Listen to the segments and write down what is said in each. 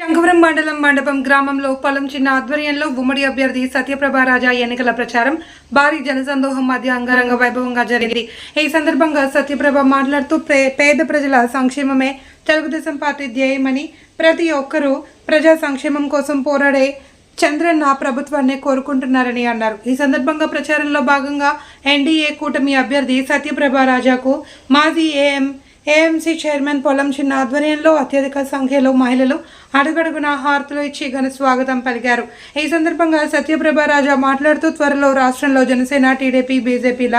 శంకవరం మండలం మండపం గ్రామంలో పొలం చిన్న ఆధ్వర్యంలో ఉమ్మడి అభ్యర్థి సత్యప్రభ రాజా ఎన్నికల ప్రచారం. భారీ జనసందోహం మధ్య అంగరంగ వైభవంగా జరిగింది. ఈ సందర్భంగా సత్యప్రభ మాట్లాడుతూ పే- పేద ప్రజల సంక్షేమమే తెలుగుదేశం పార్టీ ధ్యేయమని ప్రతి ఒక్కరూ ప్రజా సంక్షేమం కోసం పోరాడే చంద్రన్న ప్రభుత్వాన్ని కోరుకుంటున్నారని అన్నారు. ఈ సందర్భంగా ప్రచారంలో భాగంగా ఎన్డీఏ కూటమి అభ్యర్థి సత్యప్రభ రాజాకు మాజీ ఏఎం ఏఎంసీ చైర్మన్ పొలం చిన్న ఆధ్వర్యంలో అత్యధిక సంఖ్యలో మహిళలు అడుగడుగున హారతులు ఇచ్చి ఘన స్వాగతం పలికారు. ఈ సందర్భంగా సత్యప్రభ రాజా మాట్లాడుతూ త్వరలో రాష్ట్రంలో జనసేన టీడీపీ బీజేపీల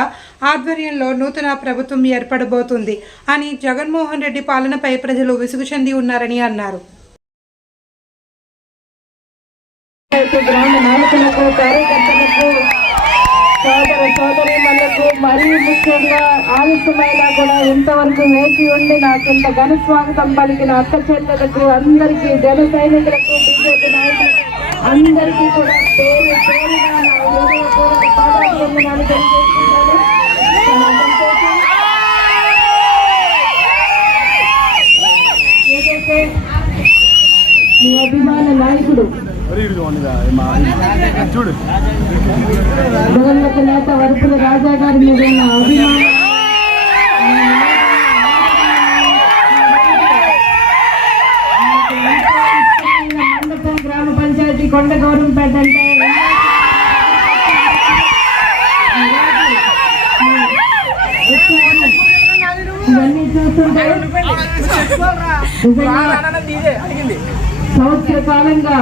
ఆధ్వర్యంలో నూతన ప్రభుత్వం ఏర్పడబోతుంది అని జగన్మోహన్ రెడ్డి పాలనపై ప్రజలు విసుగు చెంది ఉన్నారని అన్నారు. గ్రామ నాయకులకు కార్యకర్తలకు సోదర సోదరీమణులకు మరీ ముఖ్యంగా ఆలస్యమైనా కూడా ఇంతవరకు వేచి ఉండి నాకు ఇంత ఘన స్వాగతం పలికిన అక్క చెల్లెలకు అందరికీ జన సైనికులకు బీజేపీ నాయకులకు అందరికీ కూడా పేరు పేరున నా హృదయపూర్వక పాదాభివందనాలు తెలియజేస్తున్నాను. మీ అభిమాన నాయకుడు చూడు నేత వరపుల రాజా గారి మీద ఉన్న అభిమానం మండపం గ్రామ పంచాయతీ కొండ గౌరవంపేట అంటే ఇవన్నీ చూస్తుంటే సంవత్సర కాలంగా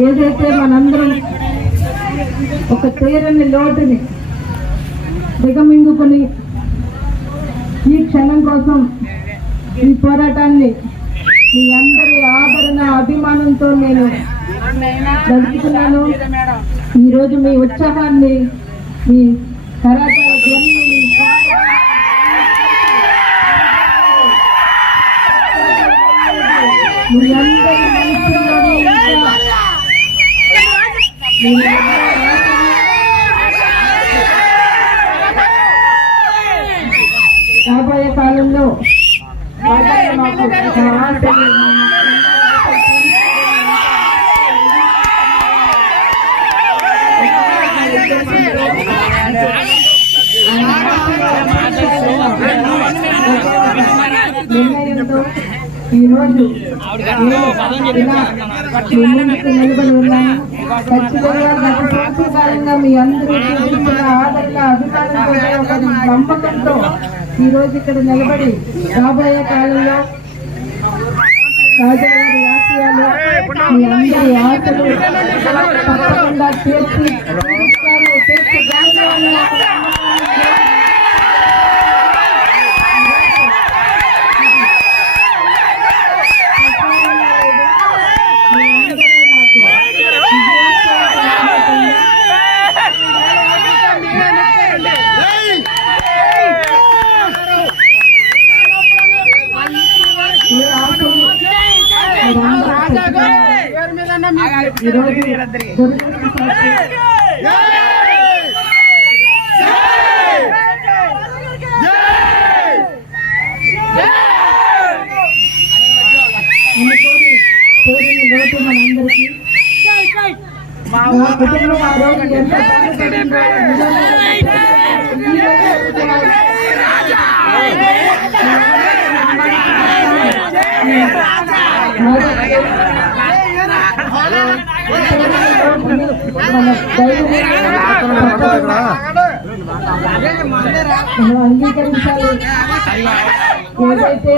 ఏదైతే మనందరం ఒక తీరని లోటుని దిగమింగుకొని ఈ క్షణం కోసం ఈ పోరాటాన్ని మీ అందరి ఆదరణ అభిమానంతో నేను నడుపుతున్నాను ఈరోజు మీ ఉత్సాహాన్ని మీ కరాటాల ధ్వనిని మీ మీ అందరి ఈరోజు ముందుకు నిలబడి ఉన్నాను ఖచ్చితంగా గత సంవత్సరాలంగా మీ అందరూ చూపించిన ఆదరణ అభిమానంతో ఒక నమ్మకంతో ఈ రోజు ఇక్కడ నిలబడి రాబోయే కాలంలో రాజాగారి ఆశయాలు మీ అందరి ఆశలు తప్పకుండా తీర్చి తీరుస్తాను, తీర్చగలను అనే ఒక నమ్మకాన్ని మీ అందరూ నాకు ఈ ఆశలు మీరందరూ ఈరోజు గురువు అనుకోని కోరిన లోటు మనందరికీ మా కుటుంబం ఆ రోజు! ఎంత అంగీకరించాలి ఏదైతే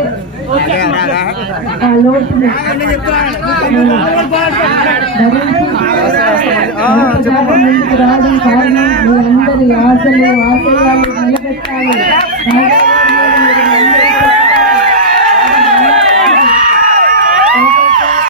రావడం కారణం మీ అందరి ఆశలు ఆశయాలు నిలబెట్టాలి.